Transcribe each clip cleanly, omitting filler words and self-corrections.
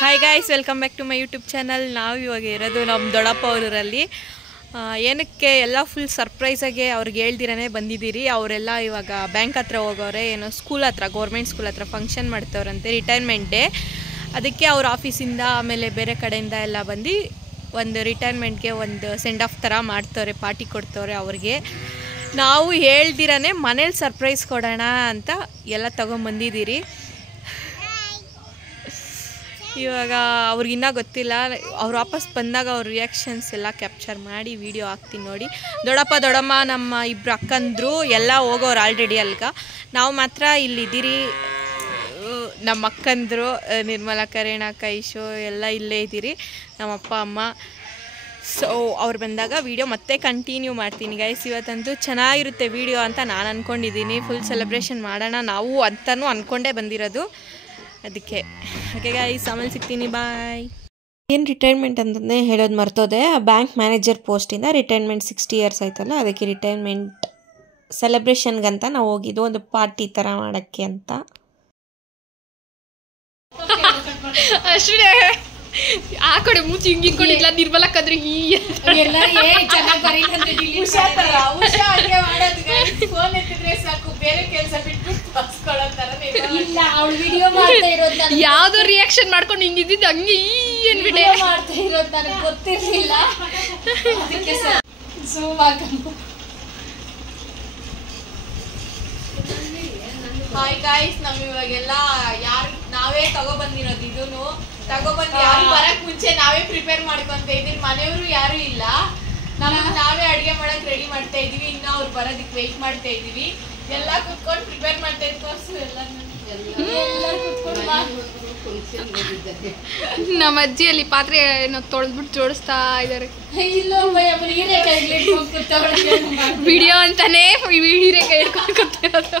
Hi guys, welcome back to my YouTube channel. ನಾವು ಇವಾಗ ಇರೋದು ನಮ್ಮ ದೊಡ್ಡಪ್ಪ ಅವರಲ್ಲಿ. ಏನಕ್ಕೆ ಎಲ್ಲ ಫುಲ್ ಸರ್ಪ್ರೈಸಾಗಿ ಅವ್ರಿಗೆ ಹೇಳ್ದಿರೇ ಬಂದಿದ್ದೀರಿ. ಅವರೆಲ್ಲ ಇವಾಗ ಬ್ಯಾಂಕ್ ಹತ್ರ ಹೋಗೋರೆ, ಏನೋ ಸ್ಕೂಲ್ ಹತ್ರ, ಗೌರ್ಮೆಂಟ್ ಸ್ಕೂಲ್ ಹತ್ರ ಫಂಕ್ಷನ್ ಮಾಡ್ತವ್ರಂತೆ, ರಿಟೈರ್ಮೆಂಟ್ ಡೇ. ಅದಕ್ಕೆ ಅವ್ರ ಆಫೀಸಿಂದ ಆಮೇಲೆ ಬೇರೆ ಕಡೆಯಿಂದ ಎಲ್ಲ ಬಂದು ಒಂದು ರಿಟೈರ್ಮೆಂಟ್ಗೆ ಒಂದು ಸೆಂಡ್ ಆಫ್ ಥರ ಮಾಡ್ತವ್ರೆ, ಪಾರ್ಟಿ ಕೊಡ್ತವ್ರೆ ಅವ್ರಿಗೆ. ನಾವು ಹೇಳ್ದಿರೇ ಮನೇಲಿ ಸರ್ಪ್ರೈಸ್ ಕೊಡೋಣ ಅಂತ ಎಲ್ಲ ತೊಗೊಂಬಂದಿದ್ದೀರಿ. ಇವಾಗ ಅವ್ರಿಗಿನ್ನ ಗೊತ್ತಿಲ್ಲ. ಅವ್ರು ವಾಪಸ್ ಬಂದಾಗ ಅವ್ರ ರಿಯಾಕ್ಷನ್ಸ್ ಎಲ್ಲ ಕ್ಯಾಪ್ಚರ್ ಮಾಡಿ ವಿಡಿಯೋ ಹಾಕ್ತೀನಿ ನೋಡಿ. ದೊಡ್ಡಪ್ಪ ದೊಡ್ಡಮ್ಮ ನಮ್ಮ ಇಬ್ಬರು ಅಕ್ಕಂದ್ರು ಎಲ್ಲ ಹೋಗೋರು ಆಲ್ರೆಡಿ ಅಲ್ಗ. ನಾವು ಮಾತ್ರ ಇಲ್ಲಿದ್ದೀರಿ. ನಮ್ಮ ಅಕ್ಕಂದ್ರು ನಿರ್ಮಲಕ್ಕ, ರೇಣಕ್ಕ, ಐಶು ಎಲ್ಲ ಇಲ್ಲೇ ಇದ್ದೀರಿ, ನಮ್ಮ ಅಪ್ಪ ಅಮ್ಮ. ಸೊ ಅವ್ರು ಬಂದಾಗ ವೀಡಿಯೋ ಮತ್ತೆ ಕಂಟಿನ್ಯೂ ಮಾಡ್ತೀನಿ ಗೈಸ್. ಇವತ್ತಂತೂ ಚೆನ್ನಾಗಿರುತ್ತೆ ವೀಡಿಯೋ ಅಂತ ನಾನು ಅಂದ್ಕೊಂಡಿದ್ದೀನಿ. ಫುಲ್ ಸೆಲೆಬ್ರೇಷನ್ ಮಾಡೋಣ ನಾವು ಅಂತಲೂ ಅಂದ್ಕೊಂಡೇ ಬಂದಿರೋದು. ಅದಕ್ಕೆ ಹಾಗೆ ಗೈಸ್, ಆಮೇಲೆ ಸಿಗ್ತೀನಿ, ಬಾಯ್. ಏನು ರಿಟೈರ್ಮೆಂಟ್ ಅಂತಂದೇ ಹೇಳೋದು ಮರ್ತೋದೆ. ಬ್ಯಾಂಕ್ ಮ್ಯಾನೇಜರ್ ಪೋಸ್ಟಿಂದ ರಿಟೈರ್ಮೆಂಟ್ 60 ಇಯರ್ಸ್ ಆಯ್ತಲ್ಲ, ಅದಕ್ಕೆ ರಿಟೈರ್ಮೆಂಟ್ ಸೆಲೆಬ್ರೇಷನ್ಗಂತ ನಾವು ಹೋಗಿದ್ದು, ಒಂದು ಪಾರ್ಟಿ ಥರ ಮಾಡೋಕ್ಕೆ ಅಂತ. ಅಷ್ಟೇ ಆ ಕಡೆ ಮೂಚಿ ಹಿಂಗೆ ಹಿಂಕೊಂಡಿಲ್ಲ. ನಿರ್ಮಲಕ್ಕಂದ್ರೆ ಈ ಎಲ್ಲ ಚೆನ್ನಾಗಿ ಬರೀ ಸಾಕು, ಬೇರೆ ಕೆಲಸ ಯಾವ್ದೋ ರಿಯಾಕ್ಷನ್ ಮಾಡ್ಕೊಂಡು ಹಿಂಗಿದ್ದಿದ್ದು ಹಂಗೆ ಈ ಏನ್ಬಿಟ್ಟೆ ಮಾಡ್ತಾ ಇರೋದು ನನಗೆ ಗೊತ್ತಿರ್ಲಿಲ್ಲ. ಹಾಯ್ ಗಾಯ್ಸ್, ನಮ್ ಇವಾಗೆಲ್ಲ ಯಾರು ನಾವೇ ತಗೊಬಂದಿರೋದು. ಇದೂನು ತಗೊಬಂದು ಯಾರು ಬರಕ್ ಮುಂಚೆ ನಾವೇ ಪ್ರಿಪೇರ್ ಮಾಡ್ಕೊಂತ ಇದೀವಿ. ಮನೆಯವರು ಯಾರು ಇಲ್ಲ, ನಾವೇ ಅಡಿಗೆ ಮಾಡಕ್ ರೆಡಿ ಮಾಡ್ತಾ ಇದೀವಿ. ಇನ್ನ ಅವ್ರು ಬರೋದಕ್ಕೆ ವೆಯ್ಟ್ ಮಾಡ್ತಾ ಇದೀವಿ. ಎಲ್ಲ ಕುತ್ಕೊಂಡು ಪ್ರಿಪೇರ್ ಮಾಡ್ತಾ ಇದ್ಕೋಸು ನಮ್ಮ ಅಜ್ಜಿ ಅಲ್ಲಿ ಪಾತ್ರೆ ಏನೋ ತೊಳೆದ್ಬಿಟ್ಟು ಜೋಡಿಸ್ತಾ ಇದಾರೆ. ವಿಡಿಯೋ ಅಂತಾನೆ ಹೀರೆಕಾಯಿ ಹಿಡ್ಕೊಂಡು ಕೂತಿರೋದು.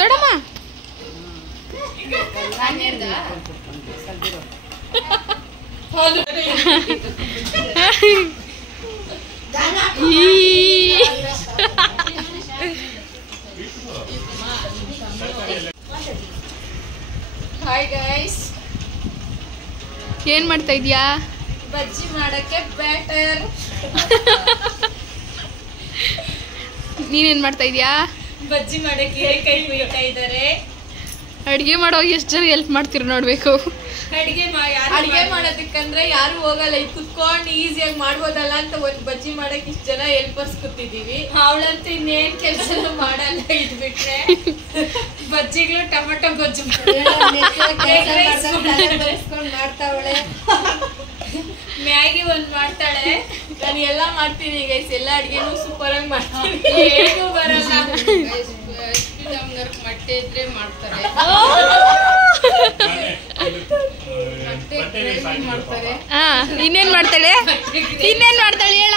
ದೊಡ್ಡಮ್ಮ ಹಾಯ್ ಗೈಸ್, ಏನ್ ಮಾಡ್ತಾ ಇದೀಯಾ? ಬಜ್ಜಿ ಮಾಡಕ್ಕೆ ಬ್ಯಾಟರ್. ನೀನೇನ್ ಮಾಡ್ತಾ ಇದೀಯಾ? ಬಜ್ಜಿ ಮಾಡಕ್ಕೆ ಹೀರೆಕಾಯಿ ಕುಯ್ತಾ ಇದ್ದಾರೆ. ಅಡಿಗೆ ಮಾಡೋವಾಗ ಎಷ್ಟು ಜನ ಹೆಲ್ಪ್ ಮಾಡ್ತೀರ ನೋಡ್ಬೇಕು. ಅಡಿಗೆ ಮಾಡೋದಕ್ಕಂದ್ರೆ ಯಾರು ಹೋಗಲ್ಲ, ಇದು ಕುತ್ಕೊಂಡು ಈಸಿಯಾಗಿ ಮಾಡ್ಬೋದಲ್ಲ ಅಂತ ಒಂದು ಬಜ್ಜಿ ಮಾಡಕ್ ಇಷ್ಟು ಜನ ಹೆಲ್ಪರ್ಸ್ ಕೂತಿದೀವಿ. ಅವಳಂತೂ ಇನ್ನೇನ್ ಕೆಲಸನೂ ಮಾಡಲ್ಲ, ಇದು ಬಿಟ್ರೆ ಬಜ್ಜಿಗಳು ಟೊಮೆಟೊ ಗೊಜ್ಜು ಮಾಡ್ತಾವಳೆ, ಮ್ಯಾಗಿ ಒಂದ್ ಮಾಡ್ತಾಳೆ. ನಾನು ಎಲ್ಲ ಮಾಡ್ತೀನಿ ಗೈಸ್, ಎಲ್ಲ ಅಡ್ಗೆನೂ ಸೂಪರ್ ಆಗಿ ಮಾಡ್ತೀನಿ. ಹೇಗೂ ಬರಲ್ಲ, ಮೊಟ್ಟೆ ಇದ್ರೆ ಮಾಡ್ತಾರೆ, ಇನ್ನೇನ್ ಮಾಡ್ತಾಳೆ ಹೇಳ.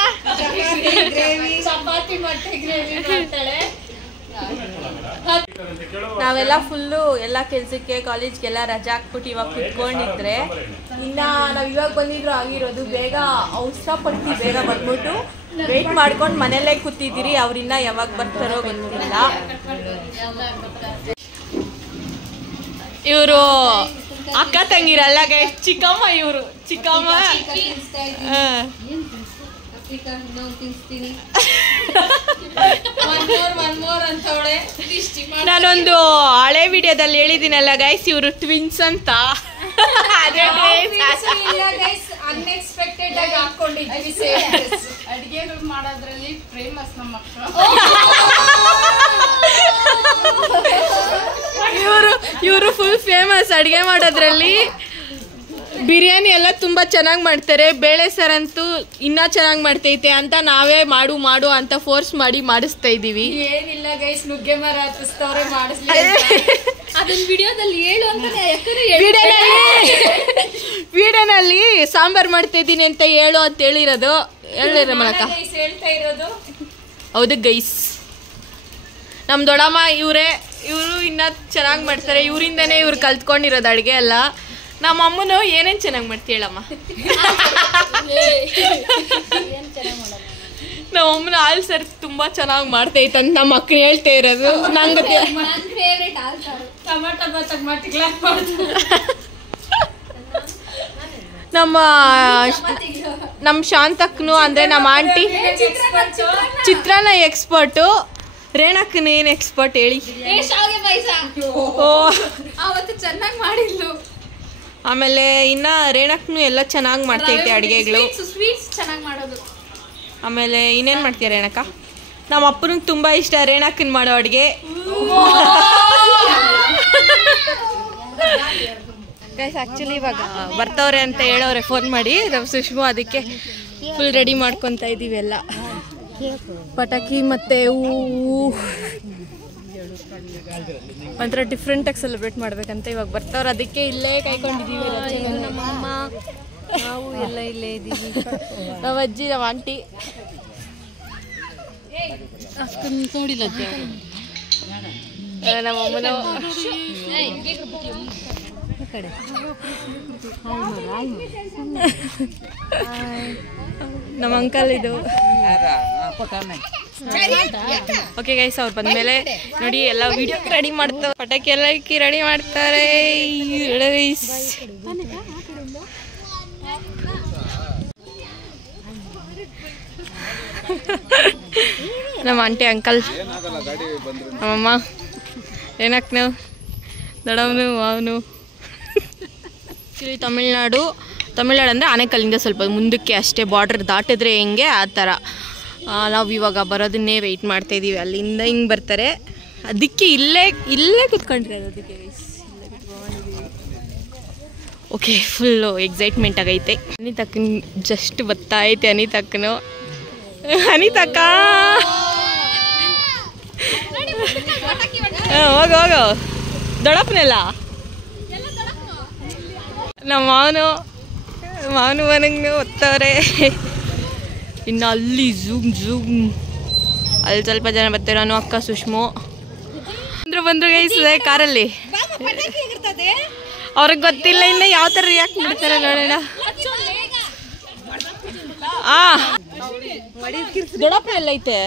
ಚಪಾತಿ ಮೊಟ್ಟೆ ಗ್ರೇವಿ ಮಾಡ್ತಾಳೆ. ನಾವೆಲ್ಲ ಫುಲ್ಲು ಎಲ್ಲ ಕೆಲ್ಸಕ್ಕೆ ಕಾಲೇಜ್ಗೆಲ್ಲ ರಜಾ ಹಾಕ್ಬಿಟ್ಟು ಇವಾಗ ಕುತ್ಕೊಂಡಿದ್ರೆ, ಇನ್ನ ನಾವ್ ಇವಾಗ ಬಂದಿದ್ರು ಆಗಿರೋದು. ಬೇಗ ಅವಸರ ಪಟ್ಟು ಬೇಗ ಬಂದ್ಬಿಟ್ಟು ವೇಟ್ ಮಾಡ್ಕೊಂಡು ಮನೆಯಲ್ಲೇ ಕೂತಿದ್ದೀರಿ. ಅವ್ರಿನ್ನ ಯಾವಾಗ ಬರ್ತಾರೋ ಗೊತ್ತಿಲ್ಲ. ಇವರು ಅಕ್ಕ ತಂಗಿರಲ್ಲ ಗೈಸ್, ಚಿಕ್ಕಮ್ಮ. ಇವರು ಚಿಕ್ಕಮ್ಮ. ನಾನೊಂದು ಹಳೆ ವಿಡಿಯೋದಲ್ಲಿ ಹೇಳಿದ್ದೀನಲ್ಲ ಗೈಸ್, ಇವರು ಟ್ವಿನ್ಸ್ ಅಂತ. ಅನ್ಎಕ್ಸ್ಪೆಕ್ಟೆಡ್ ಆಗಿ ಹಾಕೊಂಡಿದ್ವಿ. ಅಡಿಗೆ ಮಾಡೋದ್ರಲ್ಲಿ ಫೇಮಸ್ ನಮ್ಮ ಮಕ್ಕಳು. ಇವರು ಫುಲ್ ಫೇಮಸ್ ಅಡಿಗೆ ಮಾಡೋದ್ರಲ್ಲಿ. ಬಿರಿಯಾನಿ ಎಲ್ಲ ತುಂಬ ಚೆನ್ನಾಗಿ ಮಾಡ್ತಾರೆ. ಬೇಳೆ ಸಾರಂತೂ ಇನ್ನೂ ಚೆನ್ನಾಗಿ ಮಾಡ್ತೈತೆ ಅಂತ ನಾವೇ ಮಾಡು ಅಂತ ಫೋರ್ಸ್ ಮಾಡಿ ಮಾಡಿಸ್ತಾ ಇದ್ದೀವಿ. ಏನಿಲ್ಲ ಗೈಸ್, ನುಗ್ಗೆ ಮರ ಹತ್ತಿಸ್ತವ್ರೆ ಮಾಡಿಸ್ಲಿ. ಅದನ್ನ ವಿಡಿಯೋದಲ್ಲಿ ಹೇಳು ಅಂತ ವಿಡಿಯೋನಲ್ಲಿ ಸಾಂಬಾರ್ ಮಾಡ್ತಾ ಇದ್ದೀನಿ ಅಂತ ಹೇಳು ಅಂತ ಹೇಳಿರೋದು. ಹೇಳ್ತಾ ಇರೋದು ಹೌದು ಗೈಸ್. ನಮ್ಮ ದೊಡ್ಡಮ್ಮ ಇವರು ಇನ್ನ ಚೆನ್ನಾಗಿ ಮಾಡ್ತಾರೆ. ಇವರಿಂದನೇ ಇವ್ರು ಕಲ್ತ್ಕೊಂಡಿರೋದು ಅಡುಗೆ ಎಲ್ಲ. ನಮ್ಮ ಅಮ್ಮನು ಏನೇನು ಚೆನ್ನಾಗಿ ಮಾಡ್ತಿ ಹೇಳಮ್ಮ. ನಮ್ಮ ಅಮ್ಮನ ಹಾಲು ಸರ್ ತುಂಬಾ ಚೆನ್ನಾಗಿ ಮಾಡ್ತೈತೆ ಅಂತ ನಮ್ಮ ಅಕ್ಕ ಹೇಳ್ತಾ ಇರೋದು. ನಂಗೆ ಟೊಮೆಟೊ ಬಾತ್ ಮಾಡ್ತಾರೆ. ನಮ್ಮ ಶಾಂತಕ್ಕನು ಅಂದರೆ ನಮ್ಮ ಆಂಟಿ ಚಿತ್ರಾನ್ನ ಎಕ್ಸ್ಪರ್ಟು. ರೇಣಕ್ಕನ ಏನು ಎಕ್ಸ್ಪರ್ಟ್ ಹೇಳಿ? ಓ ಅವತ್ತು ಚೆನ್ನಾಗಿ ಮಾಡಿದ್ಲು. ಆಮೇಲೆ ಇನ್ನು ರೇಣಕ್ಕನು ಎಲ್ಲ ಚೆನ್ನಾಗಿ ಮಾಡ್ತೈತೆ ಅಡುಗೆಗಳು. ಸ್ವೀಟ್ಸ್ ಚೆನ್ನಾಗಿ ಮಾಡೋದು. ಆಮೇಲೆ ಇನ್ನೇನು ಮಾಡ್ತೀಯ ರೇಣಕ್ಕ? ನಮ್ಮ ಅಪ್ಪನಿಗೆ ತುಂಬ ಇಷ್ಟ ರೇಣಕ್ಕನ ಮಾಡೋ ಅಡುಗೆ. ಗೈಸ್ ಆ್ಯಕ್ಚುಲಿ ಇವಾಗ ಬರ್ತವ್ರೆ ಅಂತ ಹೇಳೋರೆ ಫೋನ್ ಮಾಡಿ ನಮ್ಮ ಸುಷ್ಮು. ಅದಕ್ಕೆ ಫುಲ್ ರೆಡಿ ಮಾಡ್ಕೊತಾ ಇದ್ದೀವಿ ಎಲ್ಲ, ಪಟಾಕಿ ಮತ್ತು ಹೂವು ಒಂಥರ ಡಿಫ್ರೆಂಟಾಗಿ ಸೆಲೆಬ್ರೇಟ್ ಮಾಡ್ಬೇಕಂತ ಇವಾಗ ಬರ್ತಾವ್ರೆ. ಅದಕ್ಕೆ ಇಲ್ಲೇ ಕಾಯ್ಕೊಂಡಿದ್ದೀವಿ. ನಮ್ಮಮ್ಮ ನಾವು ಎಲ್ಲ ಇಲ್ಲೇ ಇದ್ದೀವಿ. ನಮ್ಮ ಅಜ್ಜಿ ನಮ್ಮ ಆಂಟಿ ನಮ್ಮಮ್ಮನ ನಮ್ಮ ಅಂಕಲ್ ಇದು. ಓಕೆ ಗೈಸ್, ಅವ್ರು ಬಂದಮೇಲೆ ನೋಡಿ ಎಲ್ಲ ವಿಡಿಯೋ ರೆಡಿ ಮಾಡ್ತಾರೆ, ಪಟಾಕಿ ಎಲ್ಲ ಇಕ್ಕಿ ರೆಡಿ ಮಾಡ್ತಾರೆ. ನಮ್ಮ ಆಂಟಿ ಅಂಕಲ್ ನಮ್ಮಮ್ಮ ಏನಕ್ಕೆ ನಾವು ದೊಡ್ಡವನು ಅವನು. ಆ್ಯಕ್ಚುಲಿ ತಮಿಳ್ನಾಡು ಅಂದರೆ ಆನೆಕಲ್ಲಿಂದ ಸ್ವಲ್ಪ ಮುಂದಕ್ಕೆ ಅಷ್ಟೇ, ಬಾರ್ಡರ್ ದಾಟಿದ್ರೆ ಹೆಂಗೆ ಆ ಥರ. ನಾವು ಇವಾಗ ಬರೋದನ್ನೇ ವೆಯ್ಟ್ ಮಾಡ್ತಾಯಿದ್ದೀವಿ. ಅಲ್ಲಿಂದ ಹಿಂಗೆ ಬರ್ತಾರೆ, ಅದಕ್ಕೆ ಇಲ್ಲೇ ಕುತ್ಕೊಂಡ್ರೆ ಅದಕ್ಕೆ ಓಕೆ. ಫುಲ್ಲು ಎಕ್ಸೈಟ್ಮೆಂಟ್ ಆಗೈತೆ. ಅನಿತಕ್ಕನ ಜಸ್ಟ್ ಬತ್ತಾಯ್ತೆ. ಅನಿತಕ್ಕನು ಹೋಗು ದೊಡ್ಡಪ್ಪನೆಲ್ಲ ನಮ್ಮ ಮಾವನು ಮನೆಗೂ ಒತ್ತವ್ರೆ. ಇನ್ನು ಅಲ್ಲಿ ಝೂಮ್ ಅಲ್ಲಿ ಸ್ವಲ್ಪ ಜನ ಬರ್ತಾರೆ. ನಾನು ಅಕ್ಕ ಸುಷ್ಮು ಬಂದ್ರು ಗೈಸಿದೆ ಕಾರಲ್ಲಿ. ಅವ್ರಿಗೆ ಗೊತ್ತಿಲ್ಲ ಇನ್ನು ಯಾವ ಥರ ರಿಯಾಕ್ಟ್ ಮಾಡ್ತಾರೆ ನೋಡೋಣ. ದೊಡ್ಡಪ್ಪ ಎಲ್ಲ ಐತೆ.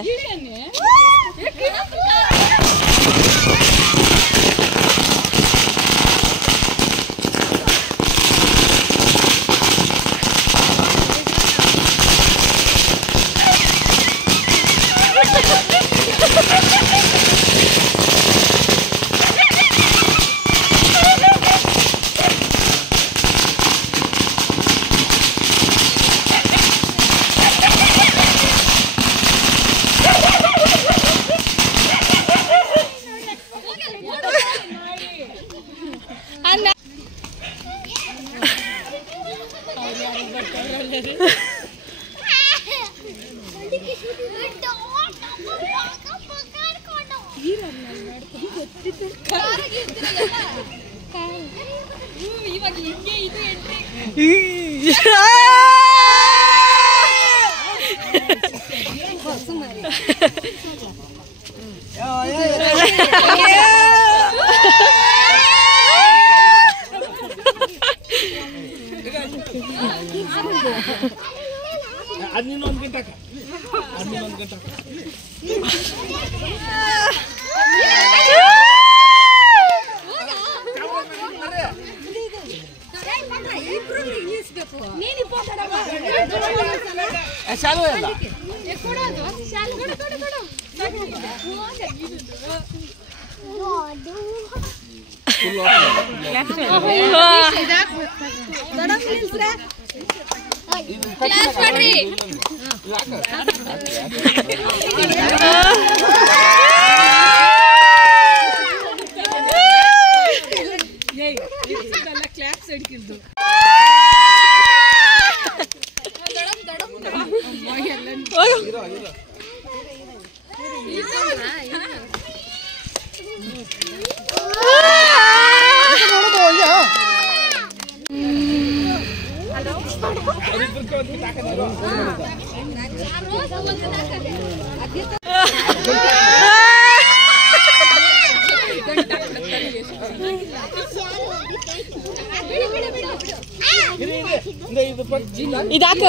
ಇದಾಕ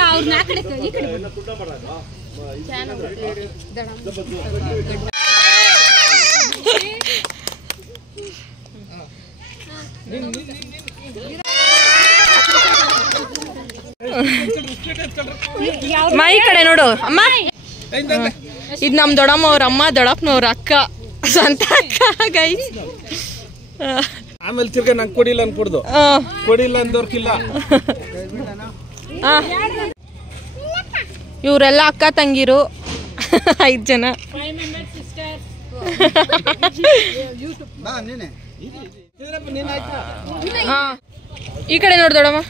ಅವ್ರನ್ನ ಆ ಕಡೆ ಈ ಕಡೆ ಮಾ ಈ ಕಡೆ ನೋಡು ಅಮ್ಮ. ಇದು ನಮ್ಮ ದೊಡ್ಡಮ್ಮ ಅವ್ರ ಅಮ್ಮ, ದೊಡ್ಡಪ್ಪನವ್ರ ಅಕ್ಕ, ಸ್ವಂತ ಅಕ್ಕ ಗೈಸ್. ಆಮೇಲೆ ತಿರ್ಗ ನಂಗೆ ಕೊಡಿಲ್ಲ ಅನ್ಕೊಡ್ದು, ಕೊಡಿಲ್ಲ ಅಂದೋರ್ಕಿಲ್ಲ. ಇವರೆಲ್ಲ ಅಕ್ಕ ತಂಗಿರು 5 ಜನ. ಈ ಕಡೆ ನೋಡಿ ದೊಡ್ಡಮ್ಮ,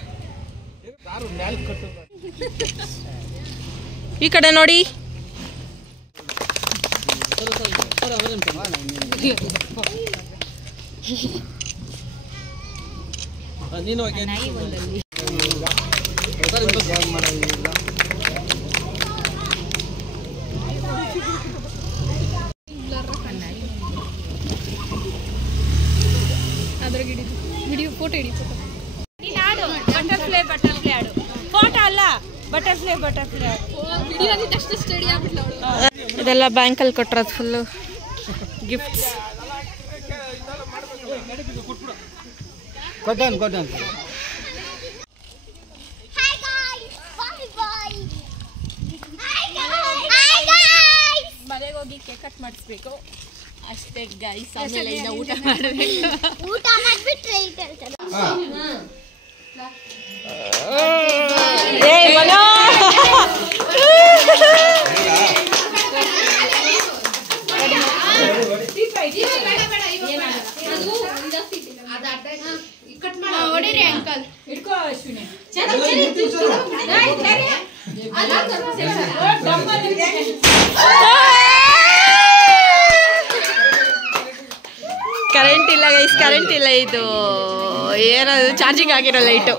ಈ ಕಡೆ ನೋಡಿ. ನೀನು ವಿಡಿಯೋ ಫೋಟೋ ಹಿಡಿ. ಬಟರ್ಫ್ಲೈ ಆಡು, ಫೋಟೋ ಅಲ್ಲ, ಬಟರ್ಫ್ಲೈ ಆಡು. ಇದೆಲ್ಲ ಬ್ಯಾಂಕಲ್ಲಿ ಕೊಟ್ಟಿರೋದು ಫುಲ್ಲು ಗಿಫ್ಟ್ಸ್. ಮನೆಗೆ ಹೋಗಿ ಕೇಕ್ ಕಟ್ ಮಾಡಿಸ್ಬೇಕು ಅಷ್ಟೇ ಗೈಸ್. ಆಮೇಲೆ ಇನ್ನು ಊಟ ಮಾಡಬೇಕು. ಊಟ ಮಾಡಿಬಿಟ್ರೆ ಹೊಡಿರಿ ಅಂಕಲ್. ಹಿಡ್ಕೋ ಅಶ್ವಿನಿ. ಕರೆಂಟ್ ಇಲ್ಲ ಗೈಸ್, ಕರೆಂಟ್ ಇಲ್ಲ. ಇದು ಏನದು ಚಾರ್ಜಿಂಗ್ ಆಗಿರೋ ಲೈಟು.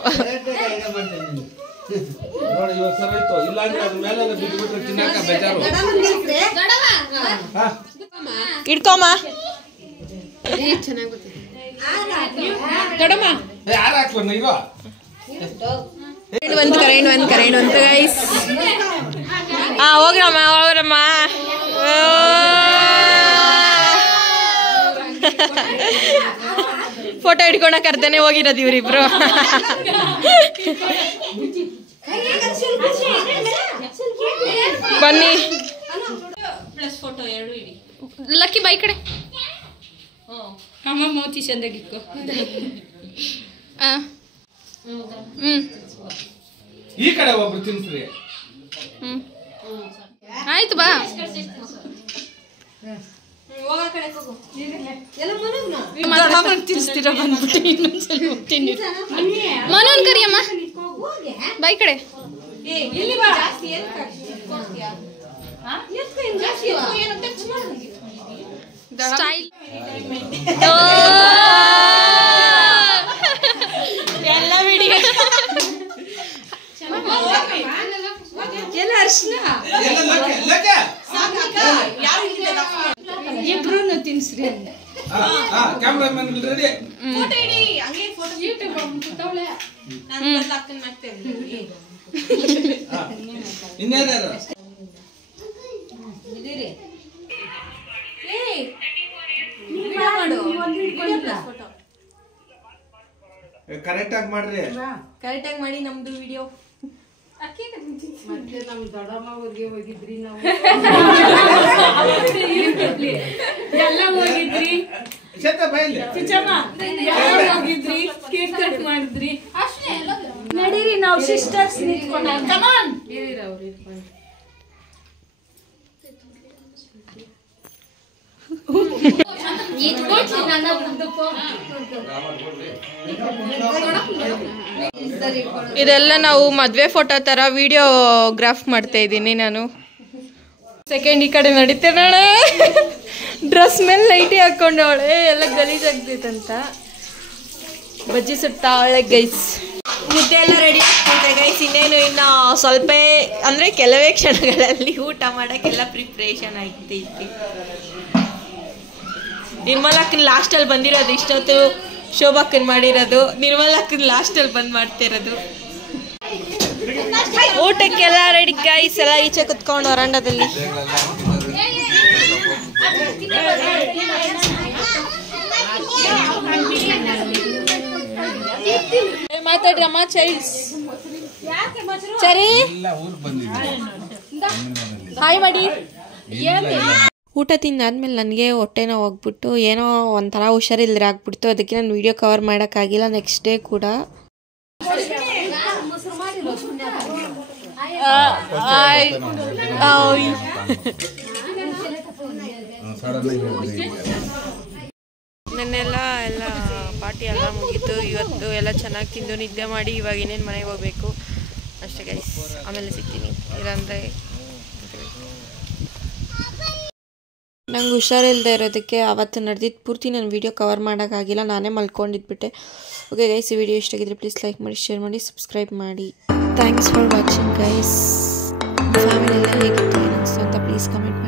ಇಡ್ಕೊಮ್ಮ ದೊಡ್ಡಮ್ಮ. ಕರೆಂಟ್ ಬಂತು ಗೈಸ್. ಹೋಗ್ರಮ್ಮ. ಫೋಟೋ ಹಿಡ್ಕೊಳಕ್ ಅರ್ಧನೇ ಹೋಗಿರೋದು ಇವ್ರಿಬ್ರು. ಬನ್ನಿ. ಲಕ್ಕಿ ಬೈ ಕಡೆ. ಅಮ್ಮ ಮೋತಿ ಚಂದಾಗಿಕ್ಕೋ. ಈ ಕಡೆ ಒಬ್ರು ತಿನ್ಸ್ರಿ. ಆಯ್ತು ಬಾ. ತಿನ್ಸ್ತೀರ ಬಂದ್ಬಿಟ್ಟು ಇನ್ನೊಂದ್ಸಲ ಹೋಗ್ತೀನಿ. ಮನೋನ್ ಕರಿಯಮ್ಮ ಬೈ ಕಡೆ. ಸ್ಟೈಲ್ ಎಲ್ಲ ವಿಡಿಯೋ ಎಲ್ಲ ಅರ್ಶನ ಇಬ್ರು ತಿನ್ಸ್ರಿ. Cameraman ready. ಇನ್ಯಾರು ಕರೆಕ್ಟ್ ಆಗಿ ಮಾಡ್ರಿ. ಕರೆಕ್ಟ್ ಆಗಿ ಮಾಡಿ ನಮ್ದು ವಿಡಿಯೋ. ಮತ್ತೆ ನಮ್ ದೊಡ್ಡಮ್ಮ ಊರಿಗೆ ಹೋಗಿದ್ರಿ ನಾವು. ಎಲ್ಲ ಹೋಗಿದ್ರಿ. ಹೋಗಿದ್ರಿ, ಕೇಕ್ ಕಟ್ ಮಾಡಿದ್ರಿ. ನಡೀರಿ ನಾವು ಸಿಸ್ಟರ್ಸ್ ನಿಂತ್ಕೊಂಡ. ಕಮಾನ್ ಇರೀರಿ ಅವ್ರು ಇಟ್ಕೊಂಡು. ಇದೆಲ್ಲ ನಾವು ಮದ್ವೆ ಫೋಟೋ ತರ ವಿಡಿಯೋಗ್ರಾಫ್ ಮಾಡ್ತಾ ಇದ್ದೀನಿ ನಾನು. ಸೆಕೆಂಡ್ ಈ ಕಡೆ ನಡೀತೇನೆ. ಡ್ರೆಸ್ ಮೇಲೆ ಲೈಟಿ ಹಾಕೊಂಡವಳೆ, ಎಲ್ಲ ಗಲೀಜಾಗ್ತೈತಂತ. ಬಜ್ಜಿ ಸುಡ್ತಾವಳೆ ಗೈಸ್. ಮುದ್ದೆ ಎಲ್ಲ ರೆಡಿ ಆಗ್ತೈತೆ ಗೈಸ್. ಇನ್ನೇನು ಇನ್ನು ಸ್ವಲ್ಪ ಅಂದರೆ ಕೆಲವೇ ಕ್ಷಣಗಳಲ್ಲಿ ಊಟ ಮಾಡೋಕ್ಕೆಲ್ಲ ಪ್ರಿಪ್ರೇಷನ್ ಆಗ್ತೈತಿ. ನಿರ್ಮಲಕ್ಕನ ಲಾಸ್ಟಲ್ಲಿ ಬಂದಿರೋದು, ಇಷ್ಟೊತ್ತು ಶೋಭಾಕ್ಕನ್ ಮಾಡಿರೋದು, ನಿರ್ಮಲಕ್ಕನ ಲಾಸ್ಟಲ್ಲಿ ಬಂದು ಮಾಡ್ತಿರೋದು. ಊಟಕ್ಕೆಲ್ಲ ರೆಡಿ ಗೈಸ್. ಎಲ್ಲ ಈಚೆ ಕುತ್ಕೊಂಡು ವರಾಂಡದಲ್ಲಿ. ಮಾತಾಡ್ರಮ್ಮ ಚೈಲ್ಡ್ಸ್ ಸರಿ ಹಾಯ್ ಮಾಡಿ. ಊಟ ತಿಂದಾದ್ಮೇಲೆ ನನಗೆ ಹೊಟ್ಟೆ ನೋವು ಹೋಗ್ಬಿಟ್ಟು ಏನೋ ಒಂಥರ ಹುಷಾರಿಲ್ಲದೆ ಆಗ್ಬಿಡ್ತು. ಅದಕ್ಕೆ ನಾನು ವಿಡಿಯೋ ಕವರ್ ಮಾಡೋಕ್ಕಾಗಿಲ್ಲ. ನೆಕ್ಸ್ಟ್ ಡೇ ಕೂಡ ನೆನ್ನೆಲ್ಲ ಎಲ್ಲ ಪಾರ್ಟಿ ಎಲ್ಲ ಮುಗೀತು. ಇವತ್ತು ಎಲ್ಲ ಚೆನ್ನಾಗಿ ತಿಂದು ನಿದ್ದೆ ಮಾಡಿ ಇವಾಗ ಇನ್ನೇನು ಮನೆಗೆ ಹೋಗ್ಬೇಕು ಅಷ್ಟೇ ಗೈಸ್. ಆಮೇಲೆ ಸಿಗ್ತೀನಿ, ಇಲ್ಲಾಂದರೆ ನಂಗೆ ಹುಷಾರಿಲ್ಲದೆ ಇರೋದಕ್ಕೆ ಅವತ್ತು ನಡೆದಿದ್ದು ಪೂರ್ತಿ ನಾನು ವೀಡಿಯೋ ಕವರ್ ಮಾಡೋಕ್ಕಾಗಿಲ್ಲ. ನಾನೇ ಮಲ್ಕೊಂಡಿದ್ಬಿಟ್ಟೆ. ಓಕೆ ಗೈಸ್, ಈ ವಿಡಿಯೋ ಇಷ್ಟ ಆಗಿದ್ರೆ ಪ್ಲೀಸ್ ಲೈಕ್ ಮಾಡಿ, ಶೇರ್ ಮಾಡಿ, ಸಬ್ಸ್ಕ್ರೈಬ್ ಮಾಡಿ. Thanks for watching guys. Family ಎಲ್ಲ ಹೇಗಿತ್ತು ಏನಿಸ್ತು ಅಂತ ಪ್ಲೀಸ್ ಕಮೆಂಟ್